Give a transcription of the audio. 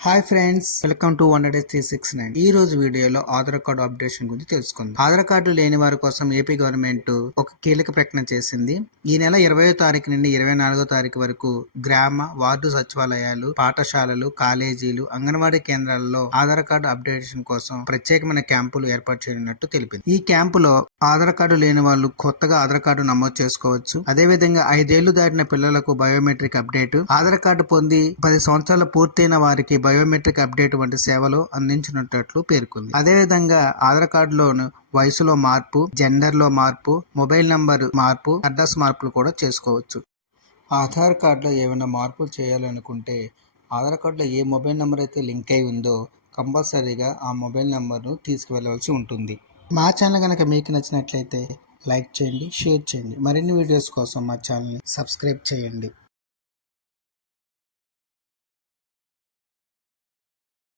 Hi friends welcome to one hundred three six nine ఈ రోజు వీడియోలో ఆధార్ కార్డు అప్డేషన్ గురించి తెలుసుకుందాం. ఆధార్ కార్డు లేని వారి కోసం ఏపీ గవర్నమెంట్ ఒక కీలక ప్రకటన చేసింది. ఈ నెల ఇరవయో తారీఖు నుండి ఇరవై నాలుగో తారీఖు వరకు గ్రామ వార్డు సచివాలయాలు పాఠశాలలు కాలేజీలు అంగన్వాడీ కేంద్రాలలో ఆధార్ కార్డు అప్డేషన్ కోసం ప్రత్యేకమైన క్యాంపులు ఏర్పాటు చేయనున్నట్టు తెలిపింది. ఈ క్యాంపులో ఆధార్ కార్డు లేని వాళ్ళు కొత్తగా ఆధార్ కార్డు నమోదు చేసుకోవచ్చు. అదేవిధంగా ఐదేళ్ళు దాటిన పిల్లలకు బయోమెట్రిక్ అప్డేట్. ఆధార్ కార్డు పొంది పది సంవత్సరాలు పూర్తయిన వారికి బయోమెట్రిక్ అప్డేట్ వంటి సేవలు అందించినట్లు పేర్కొంది. అదేవిధంగా ఆధార్ కార్డులోను వయసులో మార్పు జెండర్లో మార్పు మొబైల్ నంబర్ మార్పు అడ్రస్ మార్పులు కూడా చేసుకోవచ్చు. ఆధార్ కార్డులో ఏమైనా మార్పులు చేయాలనుకుంటే ఆధార్ కార్డులో ఏ మొబైల్ నెంబర్ అయితే లింక్ అయి ఉందో కంపల్సరీగా ఆ మొబైల్ నెంబర్ను తీసుకువెళ్ళవలసి ఉంటుంది. మా ఛానల్ కనుక మీకు నచ్చినట్లయితే లైక్ చేయండి షేర్ చేయండి. మరిన్ని వీడియోస్ కోసం మా ఛానల్ని సబ్స్క్రైబ్ చేయండి.